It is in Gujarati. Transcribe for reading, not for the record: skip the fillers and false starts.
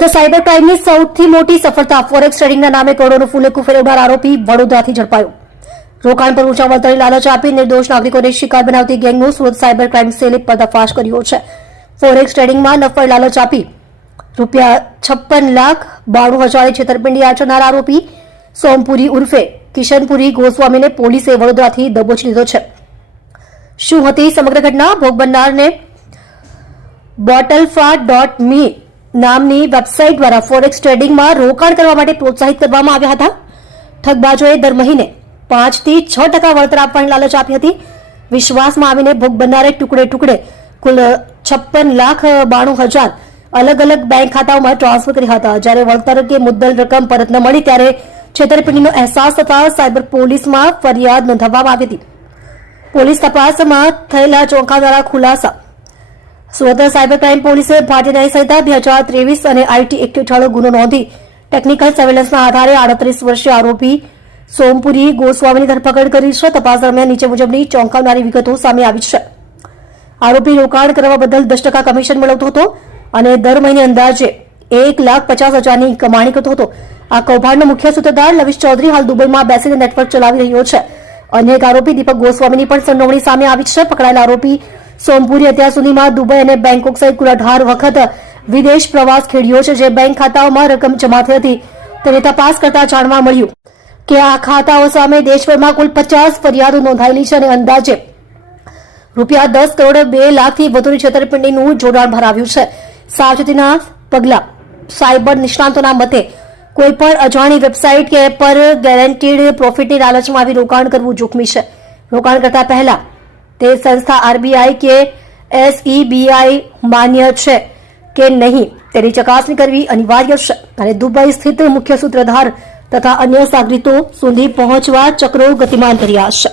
સુરત સાયબર ક્રાઇમની સૌથી મોટી સફળતા ફોરેક્સ ટ્રેડિંગના નામે કરોડોનું ફૂલેકું ફેરવનાર આરોપી વડોદરાથી ઝડપાયો। રોકાણ પર ઊંચા વળતરની લાલચ આપી નિર્દોષ નાગરિકોને શિકાર બનાવતી ગેંગનો સુરત સાયબર ક્રાઇમ સેલે પર્દાફાશ કર્યો છે। ફોરેક્સ ટ્રેડિંગમાં નફળ લાલચ આપી ₹56,92,000 છેતરપિંડી આચરનાર આરોપી સોમપુરી ઉર્ફે કિશનપુરી ગોસ્વામીને પોલીસે વડોદરાથી દબોચી લીધો છે। શું હતી સમગ્ર ઘટના? ભોગ બનનારને botlfa.me નામની વેબસાઇટ દ્વારા ફોરેક્સ ટ્રેડિંગમાં રોકાણ કરવા માટે પ્રોત્સાહિત કરવામાં આવ્યા હતા। ઠગબાજોએ દર મહિને 5 થી 6% વળતર આપવાની લાલચ આપી હતી। વિશ્વાસમાં આવીને ભોગ બનનારે ટુકડે ટુકડે કુલ ₹56,92,000 અલગ અલગ બેંક ખાતાઓમાં ટ્રાન્સફર કર્યા હતા। જ્યારે વળતર કે મુદ્દલ રકમ પરત ન મળી ત્યારે છેતરપિંડીનો અહેસાસ થતા સાયબર પોલીસમાં ફરિયાદ નોંધાવવામાં આવી હતી। પોલીસ તપાસમાં થયેલા ચોંકાવનારા ખુલાસા। સુરત સાયબર ક્રાઇમ પોલીસે ભારતીય ન્યાય સંહિતા 2023 અને આઈટી એક્ટ હેઠળ ગુનો નોંધી ટેકનિકલ સર્વેલન્સના આધારે 38 વર્ષીય આરોપી સોમપુરી ગોસ્વામીની ધરપકડ કરી છે। તપાસ દરમિયાન નીચે મુજબની ચોંકાવનારી વિગતો સામે આવી છે। આરોપી રોકાણ કરવા બદલ 10% કમિશન મેળવતો હતો અને દર મહિને અંદાજે ₹1,50,000ની કમાણી કરતો હતો। આ કૌભાંડનો મુખ્ય સૂત્રધાર લવિશ ચૌધરી હાલ દુબઈમાં બેસીને નેટવર્ક ચલાવી રહ્યો છે। અન્ય એક આરોપી દીપક ગોસ્વામીની પણ સંડોવણી સામે આવી છે। પકડાયેલા આરોપી સોમપુરી અત્યાર સુધીમાં દુબઈ અને બેંકોક સહિત કુલ 18 વખત વિદેશ પ્રવાસ ખેડ્યો છે। જે બેંક ખાતાઓમાં રકમ જમા થઈ હતી તેની તપાસ કરતા જાણવા મળ્યું કે આ ખાતાઓ સામે દેશભરમાં કુલ 50 ફરિયાદો નોંધાયેલી છે અને અંદાજે ₹10,02,00,000થી વધુની છેતરપિંડીનું જોડાણ ભરાવ્યું છે। સાવચેતીના પગલાં। સાયબર નિષ્ણાતોના મતે કોઈપણ અજાણી વેબસાઇટ કે એપ પર ગેરંટીડ પ્રોફિટની લાલચમાં આવી રોકાણ કરવું જોખમી છે। રોકાણ કરતા પહેલા તે સંસ્થા આરબીઆઈ કે એસઈબીઆઈ માન્ય છે કે નહીં તેની ચકાસણી કરવી અનિવાર્ય છે અને દુબઈ સ્થિત મુખ્ય સૂત્રધાર તથા અન્ય સાગરીતો સુધી પહોંચવા ચક્રો ગતિમાન કર્યા છે।